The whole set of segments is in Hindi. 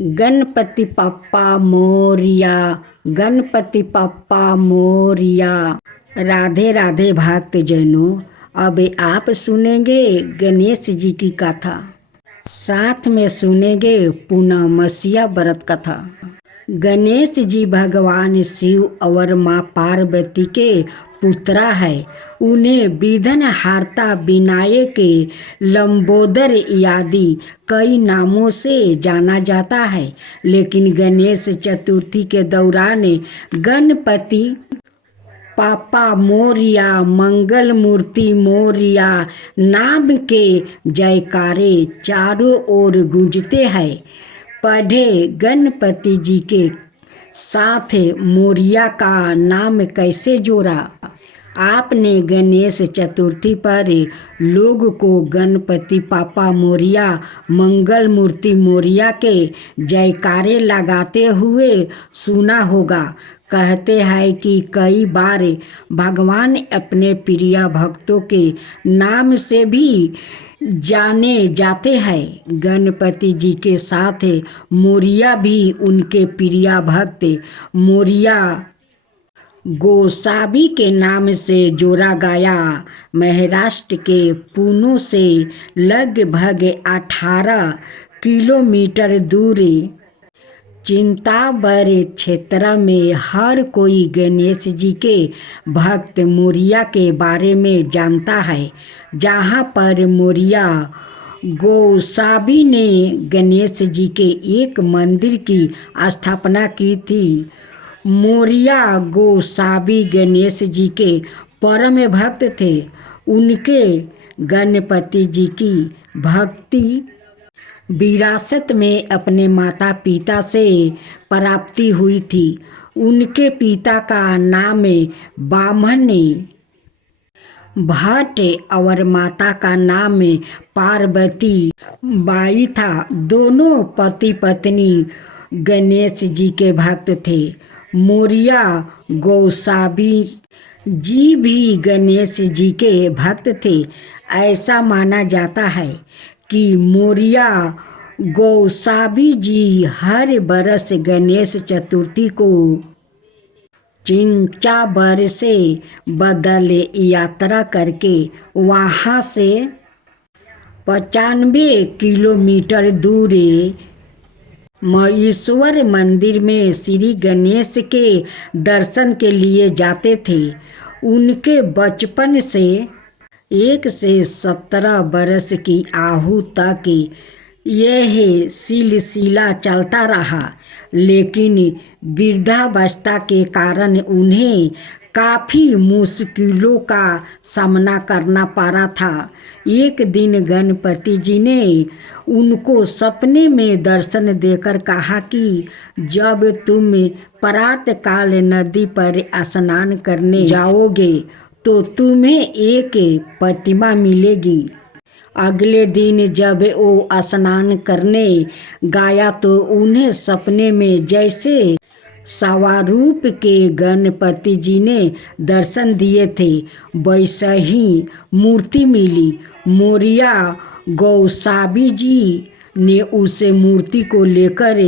गणपति पप्पा मोरिया, गणपति पप्पा मोरिया। राधे राधे भक्तजनों, अब आप सुनेंगे गणेश जी की कथा, साथ में सुनेंगे पूर्णमासिया व्रत कथा। गणेश जी भगवान शिव और माँ पार्वती के पुत्रा है। उन्हें विघ्न हारता, विनायक, लंबोदर आदि कई नामों से जाना जाता है। लेकिन गणेश चतुर्थी के दौरान गणपति पापा मोरिया, मंगल मूर्ति मोरिया नाम के जयकारे चारों ओर गूंजते हैं। पढ़े गणपति जी के साथ मोरिया का नाम कैसे जोड़ा? आपने गणेश चतुर्थी पर लोग को गणपति पापा मोरिया, मंगल मूर्ति मोरिया के जयकारे लगाते हुए सुना होगा। कहते हैं कि कई बार भगवान अपने प्रिय भक्तों के नाम से भी जाने जाते हैं। गणपति जी के साथ मोरिया भी उनके प्रिय भक्त मोरिया गोसावी के नाम से जोड़ा गया। महाराष्ट्र के पुणे से लगभग 18 किलोमीटर दूर चिंताबर क्षेत्र में हर कोई गणेश जी के भक्त मोरिया के बारे में जानता है। जहाँ पर मोरिया गोसावी ने गणेश जी के एक मंदिर की स्थापना की थी। मोरिया गोसावी गणेश जी के परम भक्त थे। उनके गणपति जी की भक्ति विरासत में अपने माता पिता से प्राप्ति हुई थी। उनके पिता का नाम बामन भट्ट और माता का नाम पार्वती बाई था। दोनों पति पत्नी गणेश जी के भक्त थे। मोरिया गोसावी जी भी गणेश जी के भक्त थे। ऐसा माना जाता है कि मोरिया गोसावी जी हर बरस गणेश चतुर्थी को चिंचाबर से बदल यात्रा करके वहाँ से 95 किलोमीटर दूर महेश्वर मंदिर में श्री गणेश के दर्शन के लिए जाते थे। उनके बचपन से 1 से 17 बरस की आयु तक यह सिलसिला चलता रहा। लेकिन वृद्धावस्था के कारण उन्हें काफ़ी मुश्किलों का सामना करना पड़ा था। एक दिन गणपति जी ने उनको सपने में दर्शन देकर कहा कि जब तुम प्रातःकाल नदी पर स्नान करने जाओगे तो तुम्हें एक प्रतिमा मिलेगी। अगले दिन जब वो स्नान करने गया तो उन्हें सपने में जैसे स्वरूप के गणपति जी ने दर्शन दिए थे वैसा ही मूर्ति मिली। मोरिया गोसावी जी ने उस मूर्ति को लेकर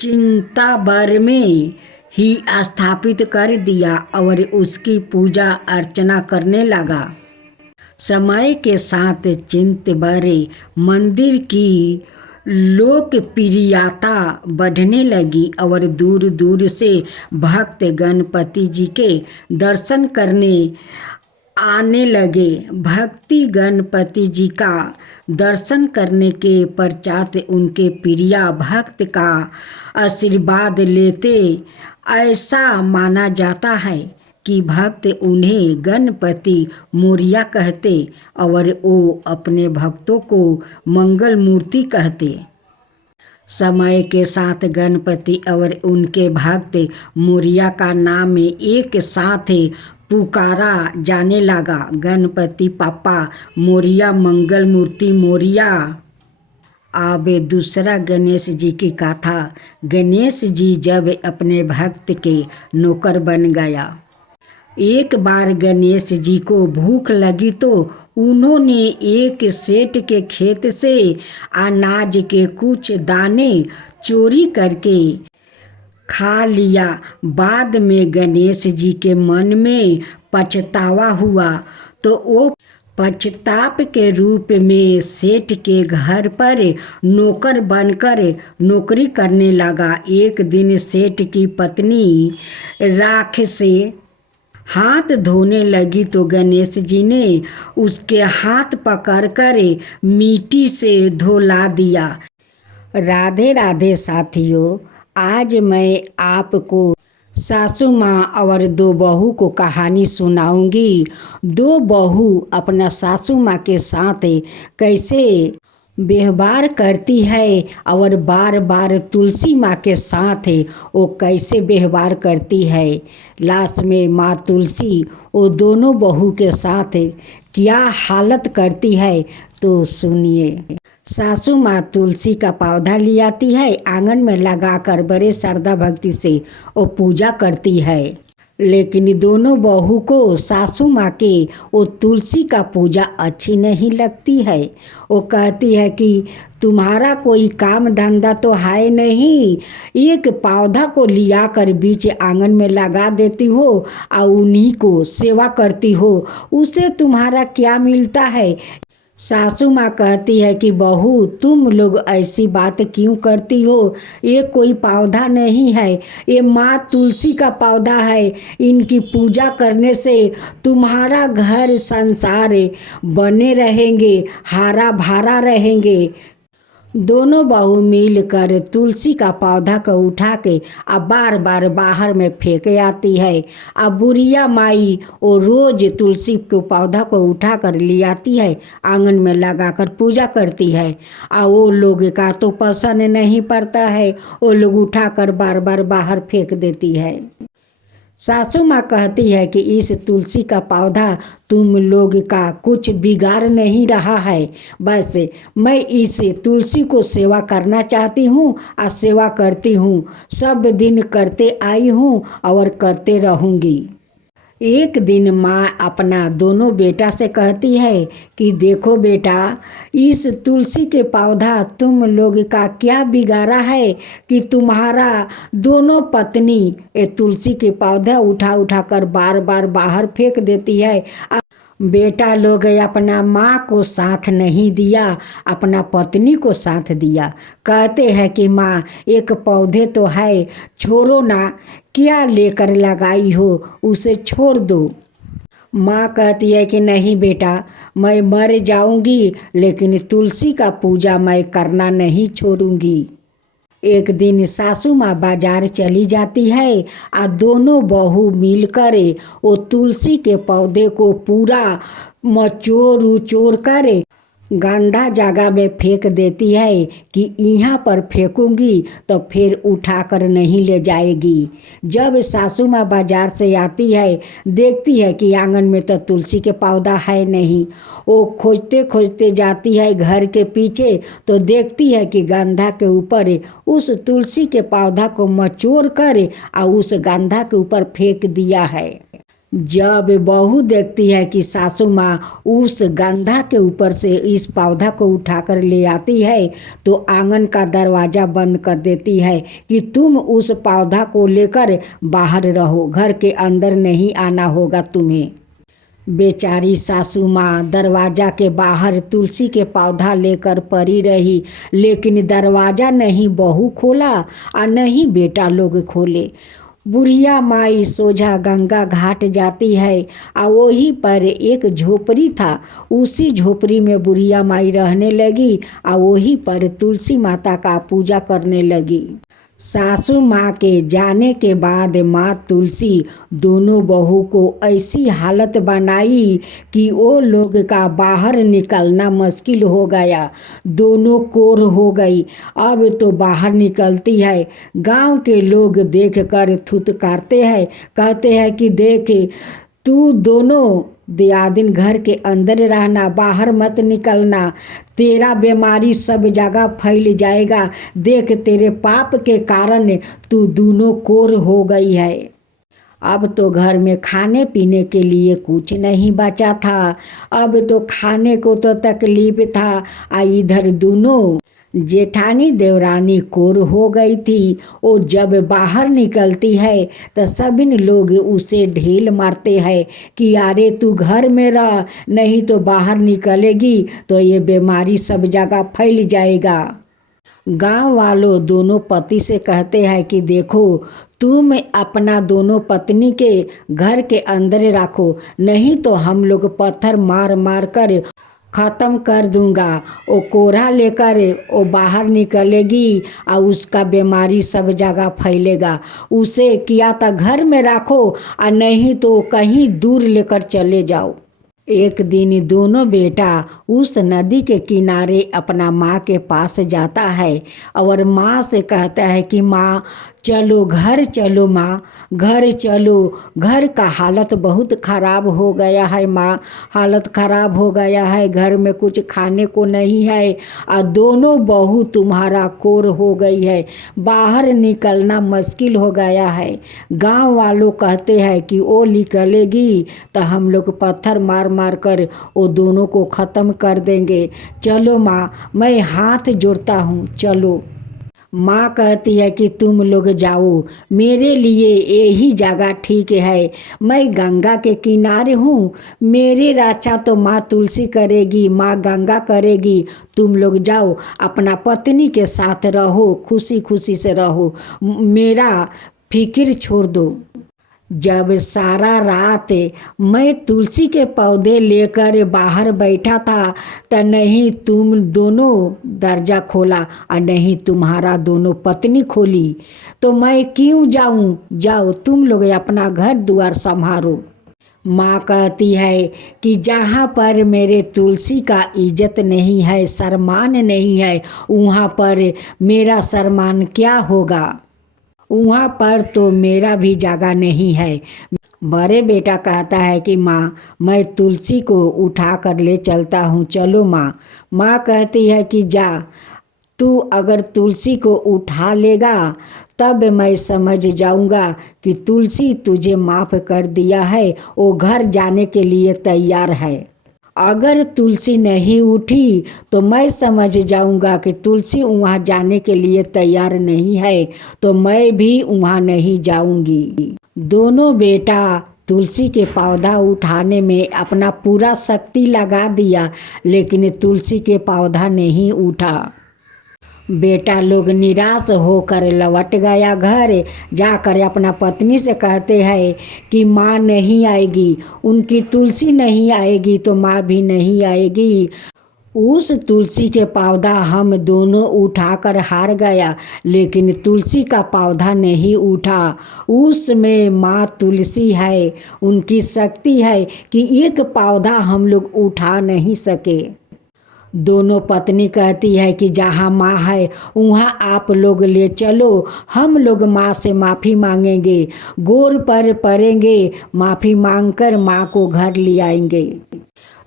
चिंताबर में ही स्थापित कर दिया और उसकी पूजा अर्चना करने लगा। समय के साथ चिंताबर मंदिर की लोकप्रियता बढ़ने लगी और दूर दूर से भक्त गणपति जी के दर्शन करने आने लगे। भक्ति गणपति जी का दर्शन करने के पश्चात उनके प्रिय भक्त का आशीर्वाद लेते। ऐसा माना जाता है कि भक्त उन्हें गणपति मोरिया कहते और वो अपने भक्तों को मंगल मूर्ति कहते। समय के साथ गणपति और उनके भक्त मोरिया का नाम एक साथ पुकारा जाने लगा। गणपति पापा मोरिया, मंगल मूर्ति मोरिया। अब दूसरा गणेश जी की कथा। गणेश जी जब अपने भक्त के नौकर बन गया एक बार गणेश जी को भूख लगी तो उन्होंने एक सेठ के खेत से अनाज के कुछ दाने चोरी करके खा लिया। बाद में गणेश जी के मन में पछतावा हुआ तो वो पश्चाताप के रूप में सेठ के घर पर नौकर बनकर नौकरी करने लगा। एक दिन सेठ की पत्नी राख से हाथ धोने लगी तो गणेश जी ने उसके हाथ पकड़कर मिट्टी से धुला दिया। राधे राधे साथियों, आज मैं आपको सासू माँ और दो बहू को कहानी सुनाऊंगी। दो बहू अपना सासू माँ के साथ कैसे व्यवहार करती है और बार बार तुलसी माँ के साथ वो कैसे व्यवहार करती है। लास्ट में माँ तुलसी वो दोनों बहू के साथ क्या हालत करती है तो सुनिए। सासू माँ तुलसी का पौधा ले आती है, आंगन में लगाकर बड़े श्रद्धा भक्ति से वो पूजा करती है। लेकिन दोनों बहू को सासू माँ के वो तुलसी का पूजा अच्छी नहीं लगती है। वो कहती है कि तुम्हारा कोई काम धंधा तो है नहीं, एक पौधा को लिया कर बीच आंगन में लगा देती हो और उन्हीं को सेवा करती हो, उसे तुम्हारा क्या मिलता है। सासू माँ कहती है कि बहू तुम लोग ऐसी बात क्यों करती हो, ये कोई पौधा नहीं है, ये माँ तुलसी का पौधा है। इनकी पूजा करने से तुम्हारा घर संसार बने रहेंगे, हरा भरा रहेंगे। दोनों बहू मिलकर तुलसी का पौधा को उठा के अब बार बार बाहर में फेंक आती है। अब बुढ़िया माई वो रोज तुलसी के पौधा को उठा कर ले आती है, आंगन में लगाकर पूजा करती है। और वो लोग का तो पसंद नहीं पड़ता है, वो लोग उठाकर बार बार बाहर फेंक देती है। सासू माँ कहती है कि इस तुलसी का पौधा तुम लोग का कुछ बिगाड़ नहीं रहा है, बस मैं इस तुलसी को सेवा करना चाहती हूँ और सेवा करती हूँ, सब दिन करते आई हूँ और करते रहूँगी। एक दिन माँ अपना दोनों बेटा से कहती है कि देखो बेटा, इस तुलसी के पौधा तुम लोग का क्या बिगाड़ा है कि तुम्हारा दोनों पत्नी ये तुलसी के पौधा उठा उठा कर बार बार बाहर फेंक देती है। बेटा लोग अपना माँ को साथ नहीं दिया, अपना पत्नी को साथ दिया। कहते हैं कि माँ एक पौधे तो है, छोड़ो ना, क्या लेकर लगाई हो, उसे छोड़ दो। माँ कहती है कि नहीं बेटा, मैं मर जाऊंगी लेकिन तुलसी का पूजा मैं करना नहीं छोड़ूंगी। एक दिन सासू माँ बाजार चली जाती है और दोनों बहू मिलकर वो तुलसी के पौधे को पूरा मचोर उचोर कर गंदा जगह में फेंक देती है कि यहाँ पर फेंकूंगी तो फिर उठाकर नहीं ले जाएगी। जब सासू माँ बाजार से आती है, देखती है कि आंगन में तो तुलसी के पौधा है नहीं। वो खोजते खोजते जाती है घर के पीछे तो देखती है कि गंधा के ऊपर उस तुलसी के पौधा को मचोर कर और उस गंधा के ऊपर फेंक दिया है। जब बहू देखती है कि सासू माँ उस गंधा के ऊपर से इस पौधा को उठाकर ले आती है तो आंगन का दरवाज़ा बंद कर देती है कि तुम उस पौधा को लेकर बाहर रहो, घर के अंदर नहीं आना होगा तुम्हें। बेचारी सासू माँ दरवाज़ा के बाहर तुलसी के पौधा लेकर पड़ी रही, लेकिन दरवाज़ा नहीं बहू खोला और नहीं बेटा लोग खोले। बुढ़िया माई सोझा गंगा घाट जाती है और वहीं पर एक झोपड़ी था, उसी झोपड़ी में बुढ़िया माई रहने लगी और वहीं पर तुलसी माता का पूजा करने लगी। सासू माँ के जाने के बाद माँ तुलसी दोनों बहू को ऐसी हालत बनाई कि वो लोग का बाहर निकलना मुश्किल हो गया, दोनों कोर हो गई। अब तो बाहर निकलती है, गांव के लोग देखकर थुतकारते हैं, कहते हैं कि देख तू दोनों दियादिन घर के अंदर रहना, बाहर मत निकलना, तेरा बीमारी सब जगह फैल जाएगा, देख तेरे पाप के कारण तू दोनों कोर हो गई है। अब तो घर में खाने पीने के लिए कुछ नहीं बचा था। अब तो खाने को तो तकलीफ था। इधर दोनों जेठानी देवरानी कोर हो गई थी। वो जब बाहर निकलती है तो सभी लोग उसे ढेल मारते हैं कि अरे तू घर में रह, नहीं तो बाहर निकलेगी तो ये बीमारी सब जगह फैल जाएगा। गांव वालों दोनों पति से कहते हैं कि देखो, तुम अपना दोनों पत्नी के घर के अंदर रखो, नहीं तो हम लोग पत्थर मार मार कर ख़त्म कर दूंगा। वो कोढ़ा लेकर वो बाहर निकलेगी और उसका बीमारी सब जगह फैलेगा। उसे किया तो घर में रखो और नहीं तो कहीं दूर लेकर चले जाओ। एक दिन दोनों बेटा उस नदी के किनारे अपना माँ के पास जाता है और माँ से कहता है कि माँ चलो घर चलो, माँ घर चलो, घर का हालत बहुत ख़राब हो गया है माँ, हालत ख़राब हो गया है, घर में कुछ खाने को नहीं है और दोनों बहू तुम्हारा कोर हो गई है, बाहर निकलना मुश्किल हो गया है। गांव वालों कहते हैं कि वो निकलेगी तो हम लोग पत्थर मार मार कर वो दोनों को ख़त्म कर देंगे। चलो माँ, मैं हाथ जोड़ता हूँ, चलो। माँ कहती है कि तुम लोग जाओ, मेरे लिए यही जगह ठीक है। मैं गंगा के किनारे हूँ, मेरी रक्षा तो माँ तुलसी करेगी, माँ गंगा करेगी। तुम लोग जाओ, अपना पत्नी के साथ रहो, खुशी खुशी से रहो, मेरा फिक्र छोड़ दो। जब सारा रात मैं तुलसी के पौधे लेकर बाहर बैठा था तो नहीं तुम दोनों दरजा खोला और नहीं तुम्हारा दोनों पत्नी खोली, तो मैं क्यों जाऊं? जाओ तुम लोग अपना घर द्वार संभालो। माँ कहती है कि जहाँ पर मेरे तुलसी का इज्जत नहीं है, सम्मान नहीं है, वहाँ पर मेरा सम्मान क्या होगा? वहाँ पर तो मेरा भी जगह नहीं है। बड़े बेटा कहता है कि माँ, मैं तुलसी को उठा कर ले चलता हूँ, चलो माँ। माँ कहती है कि जा, तू अगर तुलसी को उठा लेगा तब मैं समझ जाऊँगा कि तुलसी तुझे माफ़ कर दिया है, वो घर जाने के लिए तैयार है। अगर तुलसी नहीं उठी तो मैं समझ जाऊंगा कि तुलसी वहाँ जाने के लिए तैयार नहीं है, तो मैं भी वहाँ नहीं जाऊंगी। दोनों बेटा तुलसी के पौधा उठाने में अपना पूरा शक्ति लगा दिया, लेकिन तुलसी के पौधा नहीं उठा। बेटा लोग निराश होकर लौट गया घर। जाकर अपना पत्नी से कहते हैं कि माँ नहीं आएगी, उनकी तुलसी नहीं आएगी तो माँ भी नहीं आएगी। उस तुलसी के पौधा हम दोनों उठाकर हार गया, लेकिन तुलसी का पौधा नहीं उठा। उसमें माँ तुलसी है, उनकी शक्ति है कि एक पौधा हम लोग उठा नहीं सके। दोनों पत्नी कहती है कि जहाँ माँ है वहाँ आप लोग ले चलो, हम लोग माँ से माफ़ी मांगेंगे, गोर पर पड़ेंगे, माफ़ी मांगकर माँ को घर ले आएंगे।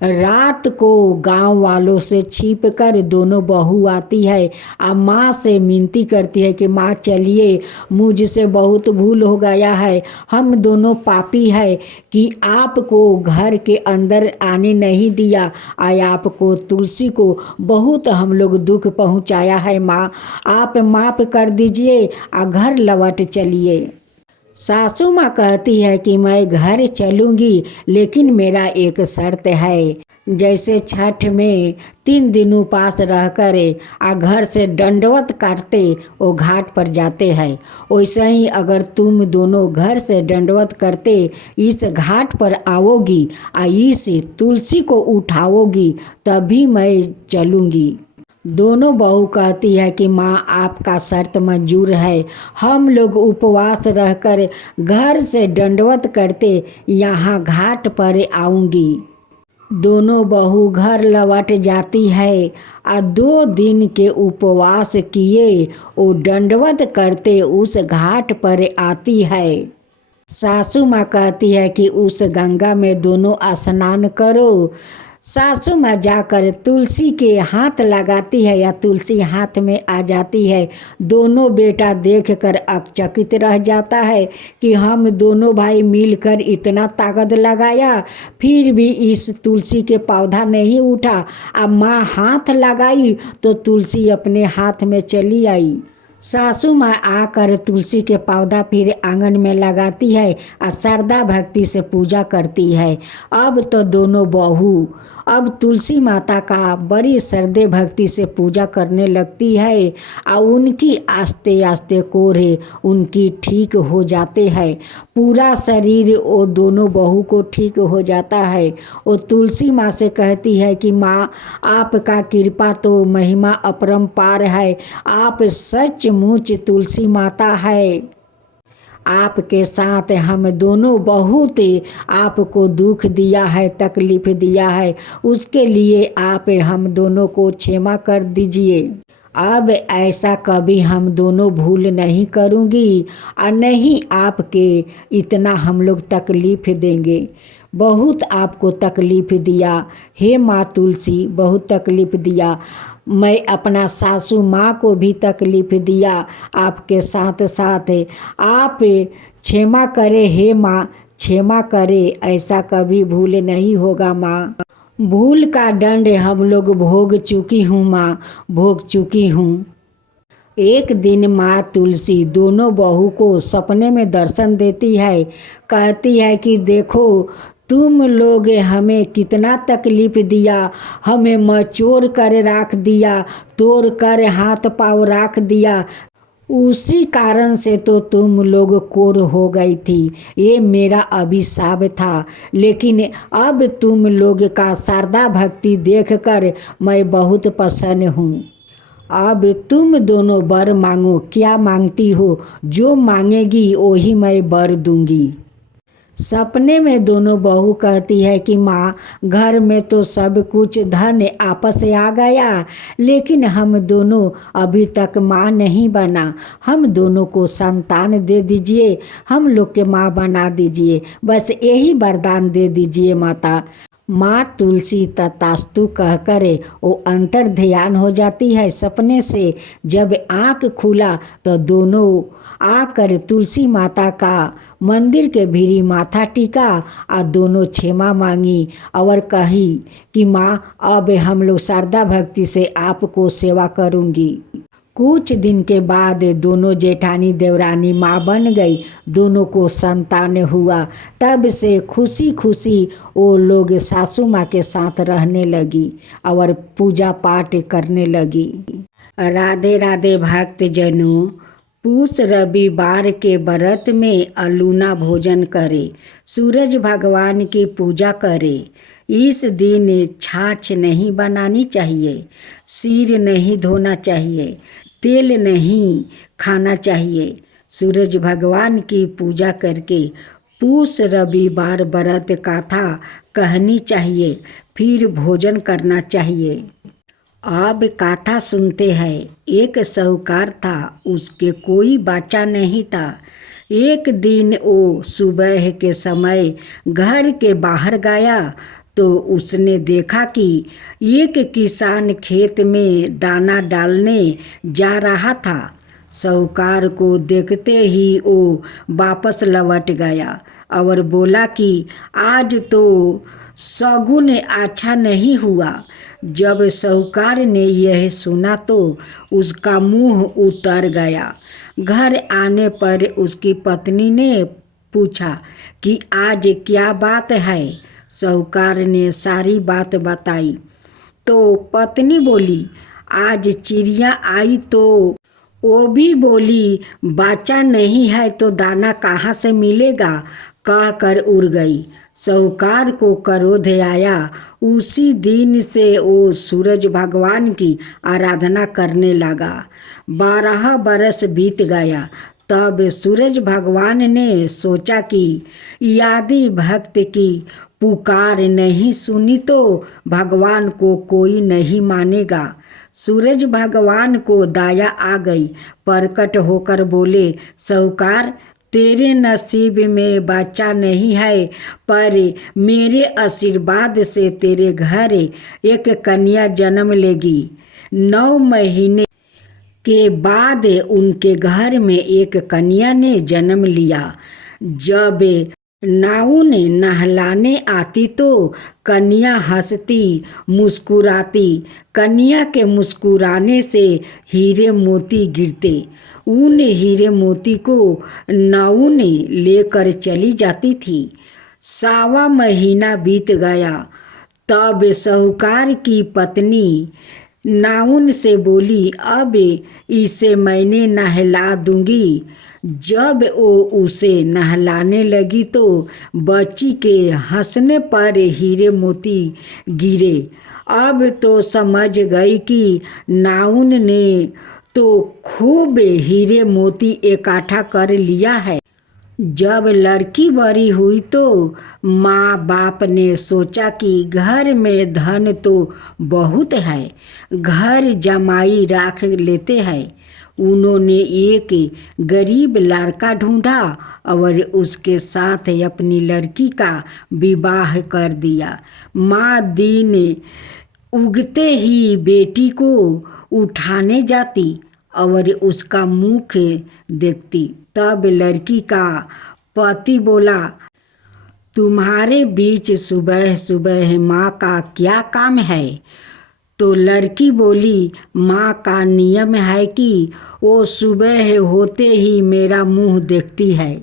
रात को गांव वालों से छिप कर दोनों बहू आती है और माँ से मिनती करती है कि माँ चलिए, मुझसे बहुत भूल हो गया है, हम दोनों पापी है कि आपको घर के अंदर आने नहीं दिया, और आपको तुलसी को बहुत हम लोग दुख पहुँचाया है। माँ आप माफ़ कर दीजिए और घर लौट चलिए। सासू माँ कहती है कि मैं घर चलूँगी, लेकिन मेरा एक शर्त है। जैसे छठ में 3 दिन उपास रहकर आ घर से दंडवत काटते वो घाट पर जाते हैं, वैसे ही अगर तुम दोनों घर से दंडवत करते इस घाट पर आओगी और इस तुलसी को उठाओगी तभी मैं चलूँगी। दोनों बहू कहती है कि माँ आपका शर्त मंजूर है, हम लोग उपवास रहकर घर से दंडवत करते यहाँ घाट पर आऊँगी। दोनों बहू घर लौट जाती है और 2 दिन के उपवास किए वो दंडवत करते उस घाट पर आती है। सासू माँ कहती है कि उस गंगा में दोनों स्नान करो, सासू माँ जाकर तुलसी के हाथ लगाती है या तुलसी हाथ में आ जाती है। दोनों बेटा देखकर अचकित रह जाता है कि हम दोनों भाई मिलकर इतना ताकत लगाया, फिर भी इस तुलसी के पौधा नहीं उठा। अब माँ हाथ लगाई तो तुलसी अपने हाथ में चली आई। सासू माँ आकर तुलसी के पौधा फिर आंगन में लगाती है और श्रद्धा भक्ति से पूजा करती है। अब तो दोनों बहू अब तुलसी माता का बड़ी श्रद्धे भक्ति से पूजा करने लगती है और उनकी आस्ते आस्ते कोढ़े उनकी ठीक हो जाते हैं। पूरा शरीर वो दोनों बहू को ठीक हो जाता है। वो तुलसी माँ से कहती है कि माँ, आपका कृपा तो महिमा अपरंपार है, आप सचमुच तुलसी माता है। आपके साथ हम दोनों बहुत आपको दुख दिया है, तकलीफ दिया है, उसके लिए आप हम दोनों को क्षमा कर दीजिए। अब ऐसा कभी हम दोनों भूल नहीं करूँगी और नहीं आपके इतना हम लोग तकलीफ़ देंगे। बहुत आपको तकलीफ़ दिया, हे माँ तुलसी, बहुत तकलीफ़ दिया। मैं अपना सासू माँ को भी तकलीफ़ दिया, आपके साथ साथ आप क्षमा करे हे माँ, क्षमा करे। ऐसा कभी भूल नहीं होगा माँ। भूल का दंड हम लोग भोग चुकी हूँ माँ, भोग चुकी हूँ। एक दिन माँ तुलसी दोनों बहू को सपने में दर्शन देती है। कहती है कि देखो, तुम लोग हमें कितना तकलीफ़ दिया, हमें मचोर कर रख दिया, तोड़ कर हाथ पाँव रख दिया, उसी कारण से तो तुम लोग कोर हो गई थी। ये मेरा अभिशाप था, लेकिन अब तुम लोग का श्रद्धा भक्ति देखकर मैं बहुत प्रसन्न हूँ। अब तुम दोनों वर मांगो, क्या मांगती हो, जो मांगेगी वही मैं वर दूंगी। सपने में दोनों बहू कहती है कि माँ, घर में तो सब कुछ धन आपस आ गया, लेकिन हम दोनों अभी तक माँ नहीं बना। हम दोनों को संतान दे दीजिए, हम लोग के माँ बना दीजिए, बस यही वरदान दे दीजिए माता। माँ तुलसी तथास्तु कहकर वो अंतर ध्यान हो जाती है सपने से। जब आँख खुला तो दोनों आकर तुलसी माता का मंदिर के भीरी माथा टिका और दोनों क्षमा मांगी और कही कि माँ, अब हम लोग श्रद्धा भक्ति से आपको सेवा करूँगी। कुछ दिन के बाद दोनों जेठानी देवरानी माँ बन गई, दोनों को संतान हुआ। तब से खुशी खुशी वो लोग सासू माँ के साथ रहने लगी और पूजा पाठ करने लगी। राधे राधे भक्तजनों, पूस रविवार के व्रत में अलूना भोजन करे, सूरज भगवान की पूजा करे। इस दिन छाछ नहीं बनानी चाहिए, सिर नहीं धोना चाहिए, तेल नहीं खाना चाहिए। सूरज भगवान की पूजा करके पूस रविवार व्रत कथा कहनी चाहिए, फिर भोजन करना चाहिए। अब कथा सुनते हैं। एक साहूकार था, उसके कोई बच्चा नहीं था। एक दिन वो सुबह के समय घर के बाहर गया तो उसने देखा कि एक किसान खेत में दाना डालने जा रहा था। साहूकार को देखते ही वो वापस लौट गया और बोला कि आज तो शगुन अच्छा नहीं हुआ। जब साहूकार ने यह सुना तो उसका मुंह उतर गया। घर आने पर उसकी पत्नी ने पूछा कि आज क्या बात है। साहूकार ने सारी बात बताई तो पत्नी बोली, आज चिड़िया आई तो वो भी बोली, बच्चा नहीं है तो दाना कहाँ से मिलेगा, कहकर उड़ गई। साहूकार को क्रोध आया। उसी दिन से वो सूरज भगवान की आराधना करने लगा। 12 बरस बीत गया। तब सूरज भगवान ने सोचा कि यदि भक्त की पुकार नहीं सुनी तो भगवान को कोई नहीं मानेगा। सूरज भगवान को दया आ गई। प्रकट होकर बोले, साहूकार, तेरे नसीब में बच्चा नहीं है, पर मेरे आशीर्वाद से तेरे घर एक कन्या जन्म लेगी। 9 महीने के बाद उनके घर में एक कन्या ने जन्म लिया। जब नाउन नहलाने आती तो कन्या हंसती मुस्कुराती। कन्या के मुस्कुराने से हीरे मोती गिरते। उन हीरे मोती को नाउन लेकर चली जाती थी। 1.25 महीना बीत गया। तब साहूकार की पत्नी नाउन से बोली, अब इसे मैंने नहला दूंगी। जब वो उसे नहलाने लगी तो बच्ची के हंसने पर हीरे मोती गिरे। अब तो समझ गई कि नाउन ने तो खूब हीरे मोती इकट्ठा कर लिया है। जब लड़की बड़ी हुई तो माँ बाप ने सोचा कि घर में धन तो बहुत है, घर जमाई रख लेते हैं। उन्होंने एक गरीब लड़का ढूंढा और उसके साथ अपनी लड़की का विवाह कर दिया। माँ दिन उगते ही बेटी को उठाने जाती और उसका मुख देखती। तब लड़की का पति बोला, तुम्हारे बीच सुबह सुबह माँ का क्या काम है? तो लड़की बोली, माँ का नियम है कि वो सुबह होते ही मेरा मुंह देखती है।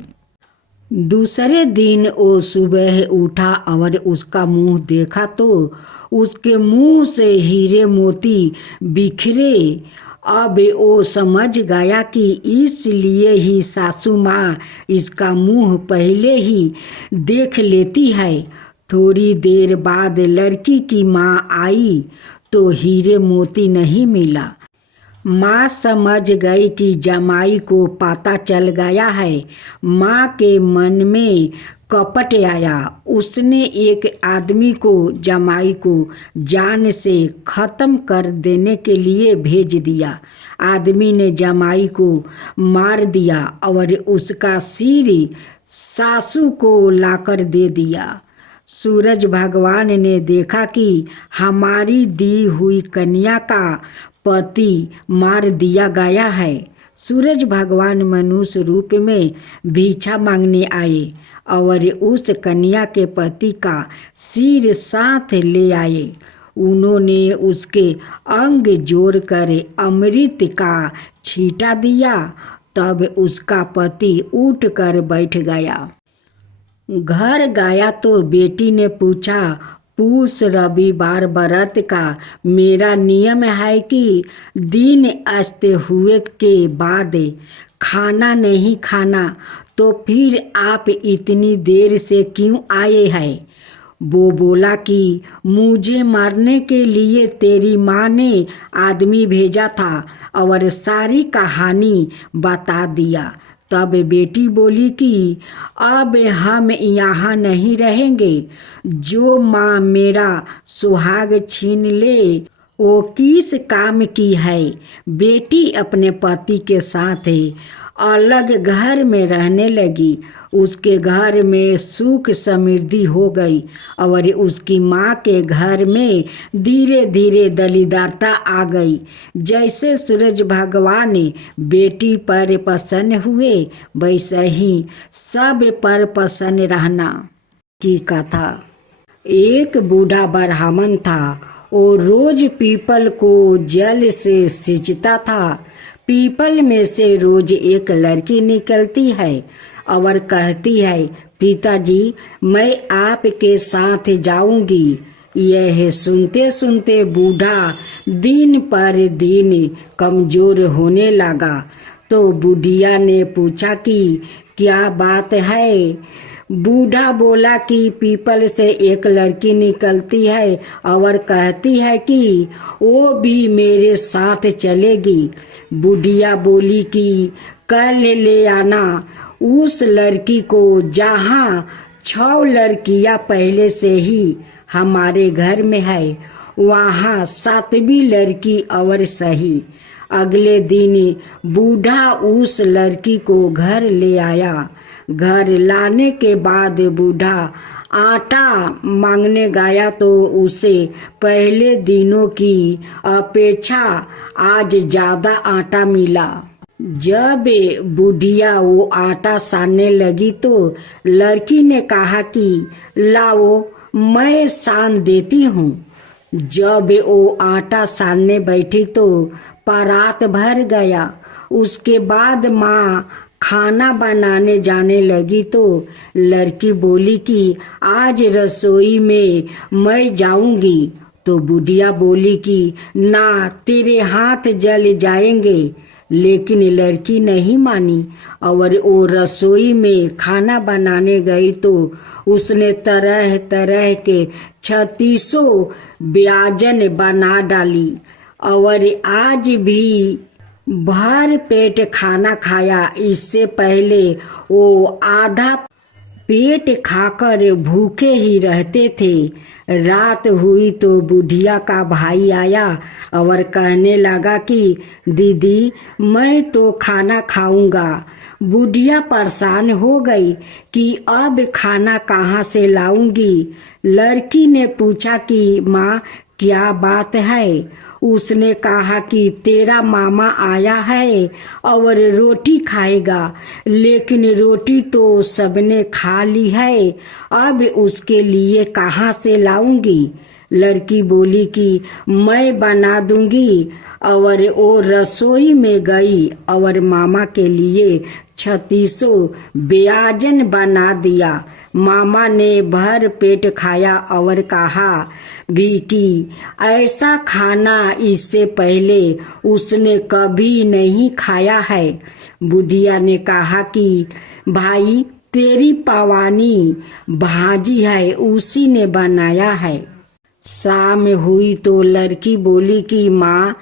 दूसरे दिन वो सुबह उठा और उसका मुंह देखा तो उसके मुंह से हीरे मोती बिखरे। अब वो समझ गया कि इसलिए ही सासू माँ इसका मुंह पहले ही देख लेती है। थोड़ी देर बाद लड़की की माँ आई तो हीरे मोती नहीं मिला। माँ समझ गई कि जमाई को पता चल गया है। माँ के मन में कपट आया। उसने एक आदमी को जमाई को जान से ख़त्म कर देने के लिए भेज दिया। आदमी ने जमाई को मार दिया और उसका सिर सासू को लाकर दे दिया। सूरज भगवान ने देखा कि हमारी दी हुई कन्या का पति मार दिया गया है। सूरज भगवान मनुष्य रूप में भिक्षा मांगने आए और उस कन्या के पति का सिर साथ ले आए। उन्होंने उसके अंग जोड़कर अमृत का छींटा दिया। तब उसका पति उठकर बैठ गया। घर गया तो बेटी ने पूछा, पूस रविवार व्रत का मेरा नियम है कि दिन अस्त हुए के बाद खाना नहीं खाना, तो फिर आप इतनी देर से क्यों आए हैं? वो बोला कि मुझे मारने के लिए तेरी माँ ने आदमी भेजा था और सारी कहानी बता दिया। तब बेटी बोली कि अब हम यहाँ नहीं रहेंगे। जो माँ मेरा सुहाग छीन ले वो किस काम की है? बेटी अपने पति के साथ अलग घर में रहने लगी। उसके घर में सुख समृद्धि हो गई और उसकी माँ के घर में धीरे धीरे दलिदारता आ गई। जैसे सूरज भगवान बेटी पर प्रसन्न हुए, वैसे ही सब पर प्रसन्न रहना की कथा। एक बूढ़ा ब्राह्मण था। वो रोज पीपल को जल से सींचता था। पीपल में से रोज एक लड़की निकलती है और कहती है, पिताजी मैं आपके साथ जाऊंगी। यह सुनते सुनते बूढ़ा दिन पर दिन कमजोर होने लगा। तो बुढ़िया ने पूछा कि क्या बात है? बूढ़ा बोला कि पीपल से एक लड़की निकलती है और कहती है कि वो भी मेरे साथ चलेगी। बुढ़िया बोली कि कल ले आना उस लड़की को, जहाँ 6 लड़कियाँ पहले से ही हमारे घर में है, वहाँ 7वीं लड़की और सही। अगले दिन बूढ़ा उस लड़की को घर ले आया। घर लाने के बाद बूढ़ा आटा मांगने गया तो उसे पहले दिनों की अपेक्षा आज ज्यादा आटा मिला। जब बुढ़िया वो आटा सानने लगी तो लड़की ने कहा कि लाओ मैं सान देती हूँ। जब वो आटा सानने बैठी तो परात भर गया। उसके बाद माँ खाना बनाने जाने लगी तो लड़की बोली कि आज रसोई में मैं जाऊंगी। तो बुढ़िया बोली कि ना, तेरे हाथ जल जाएंगे। लेकिन लड़की नहीं मानी और वो रसोई में खाना बनाने गई तो उसने तरह तरह के 36 व्यंजन बना डाली और आज भी भर पेट खाना खाया। इससे पहले वो आधा पेट खाकर भूखे ही रहते थे। रात हुई तो बुढ़िया का भाई आया और कहने लगा कि दीदी मैं तो खाना खाऊंगा। बुढ़िया परेशान हो गई कि अब खाना कहाँ से लाऊंगी। लड़की ने पूछा कि माँ क्या बात है। उसने कहा कि तेरा मामा आया है और रोटी खाएगा, लेकिन रोटी तो सबने खा ली है, अब उसके लिए कहाँ से लाऊंगी। लड़की बोली कि मैं बना दूंगी और वो रसोई में गई और मामा के लिए 36 व्यंजन बना दिया। मामा ने भर पेट खाया और कहा भी कि ऐसा खाना इससे पहले उसने कभी नहीं खाया है। बुढ़िया ने कहा कि भाई तेरी पवानी भाजी है, उसी ने बनाया है। शाम हुई तो लड़की बोली कि माँ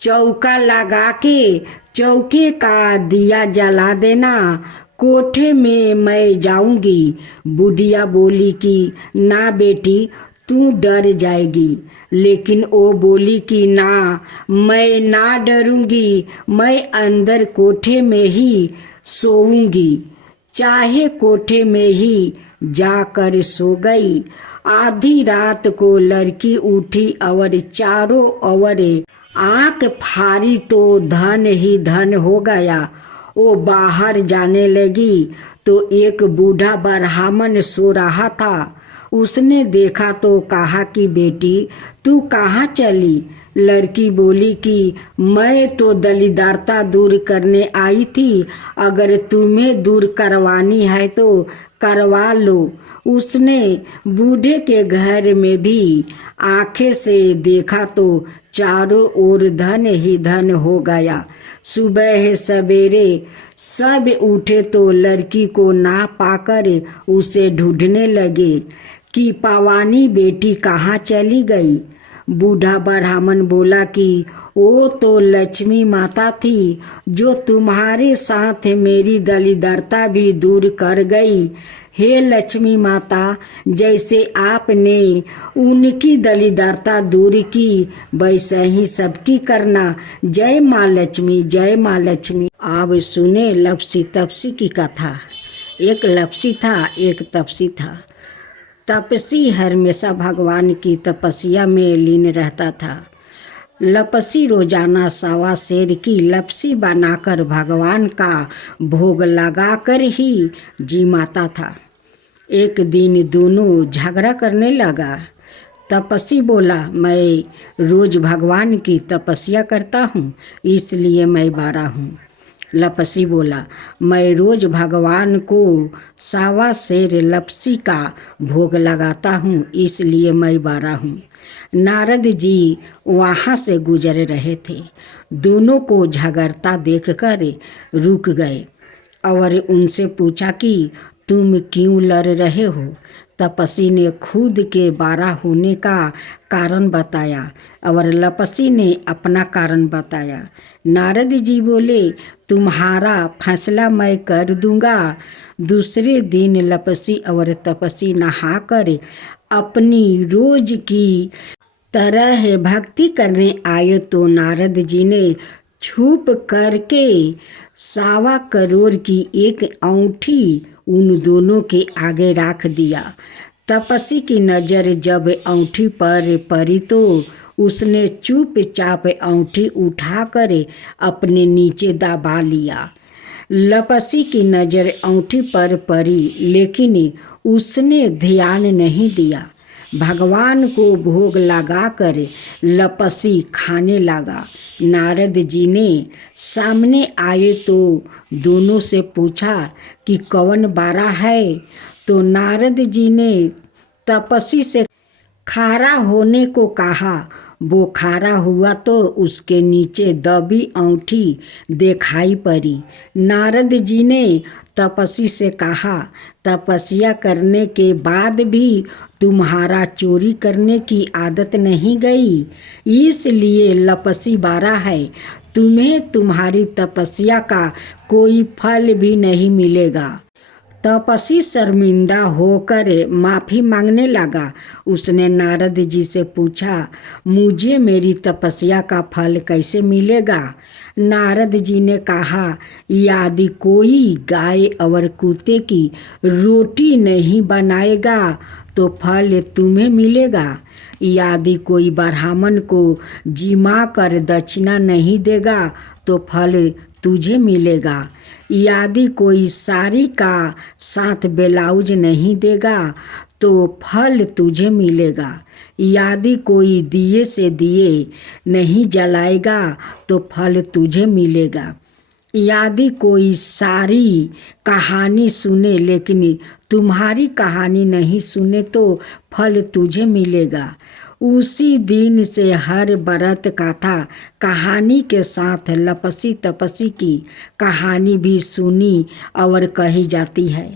चौका लगा के चौके का दिया जला देना, कोठे में मैं जाऊंगी। बुढ़िया बोली कि ना बेटी तू डर जाएगी। लेकिन वो बोली कि ना, मैं ना डरूंगी, मैं अंदर कोठे में ही सोऊंगी। चाहे कोठे में ही जाकर सो गई। आधी रात को लड़की उठी और चारों ओर आंख फाड़ी तो धन ही धन हो गया। वो बाहर जाने लगी तो एक बूढ़ा ब्राह्मण सो रहा था। उसने देखा तो कहा कि बेटी तू कहाँ चली। लड़की बोली कि मैं तो दरिद्रता दूर करने आई थी, अगर तुम्हें दूर करवानी है तो करवा लो। उसने बूढ़े के घर में भी आंखें से देखा तो चारों ओर धन ही धन हो गया। सुबह सवेरे सब उठे तो लड़की को ना पाकर उसे ढूंढने लगे कि पवानी बेटी कहाँ चली गई। बूढ़ा ब्राह्मण बोला कि वो तो लक्ष्मी माता थी जो तुम्हारे साथ मेरी दरिद्रता भी दूर कर गई। हे लक्ष्मी माता, जैसे आपने उनकी दरिद्रता दूर की वैसे ही सबकी करना। जय माँ लक्ष्मी, जय माँ लक्ष्मी। अब सुने लपसी तपसी की कथा। एक लपसी था, एक तपसी था। तपसी हमेशा भगवान की तपस्या में लीन रहता था। लपसी रोजाना 1.25 सेर की लपसी बनाकर भगवान का भोग लगाकर ही जिमाता था। एक दिन दोनों झगड़ा करने लगा। तपसी बोला, मैं रोज भगवान की तपस्या करता हूँ इसलिए मैं बारा हूँ। लपसी बोला, मैं रोज भगवान को 1.25 सेर लपसी का भोग लगाता हूँ इसलिए मैं बारा हूँ। नारद जी वहाँ से गुजर रहे थे। दोनों को झगड़ता देखकर रुक गए और उनसे पूछा कि तुम क्यों लड़ रहे हो। तपसी ने खुद के बारा होने का कारण बताया और लपसी ने अपना कारण बताया। नारद जी बोले, तुम्हारा फैसला मैं कर दूंगा। दूसरे दिन लपसी और तपसी नहाकर अपनी रोज की तरह भक्ति करने आए तो नारद जी ने छुप करके 1.25 करोड़ की एक अंगूठी उन दोनों के आगे रख दिया। तपस्वी की नज़र जब अंगूठी पर पड़ी तो उसने चुपचाप अंगूठी उठाकर अपने नीचे दबा लिया। तपस्वी की नज़र अंगूठी पर पड़ी लेकिन उसने ध्यान नहीं दिया। भगवान को भोग लगाकर तपस्वी खाने लगा। नारद जी ने सामने आए तो दोनों से पूछा कि कौन बड़ा है। तो नारद जी ने तपस्वी से खड़ा होने को कहा। वो खड़ा हुआ तो उसके नीचे दबी अंगूठी दिखाई पड़ी। नारद जी ने तपस्वी से कहा, तपस्या करने के बाद भी तुम्हारा चोरी करने की आदत नहीं गई, इसलिए तपस्वी बड़ा है। तुम्हें तुम्हारी तपस्या का कोई फल भी नहीं मिलेगा। तपस्वी शर्मिंदा होकर माफ़ी मांगने लगा। उसने नारद जी से पूछा, मुझे मेरी तपस्या का फल कैसे मिलेगा? नारद जी ने कहा, यदि कोई गाय और कुत्ते की रोटी नहीं बनाएगा तो फल तुम्हें मिलेगा। यदि कोई ब्राह्मण को जिमा कर दक्षिणा नहीं देगा तो फल तुझे मिलेगा। यदि कोई साड़ी का साथ ब्लाउज नहीं देगा तो फल तुझे मिलेगा। यदि कोई दिए से दिए नहीं जलाएगा तो फल तुझे मिलेगा। यदि कोई सारी कहानी सुने लेकिन तुम्हारी कहानी नहीं सुने तो फल तुझे मिलेगा। उसी दिन से हर व्रत कथा कहानी के साथ तपस्वी की कहानी भी सुनी और कही जाती है।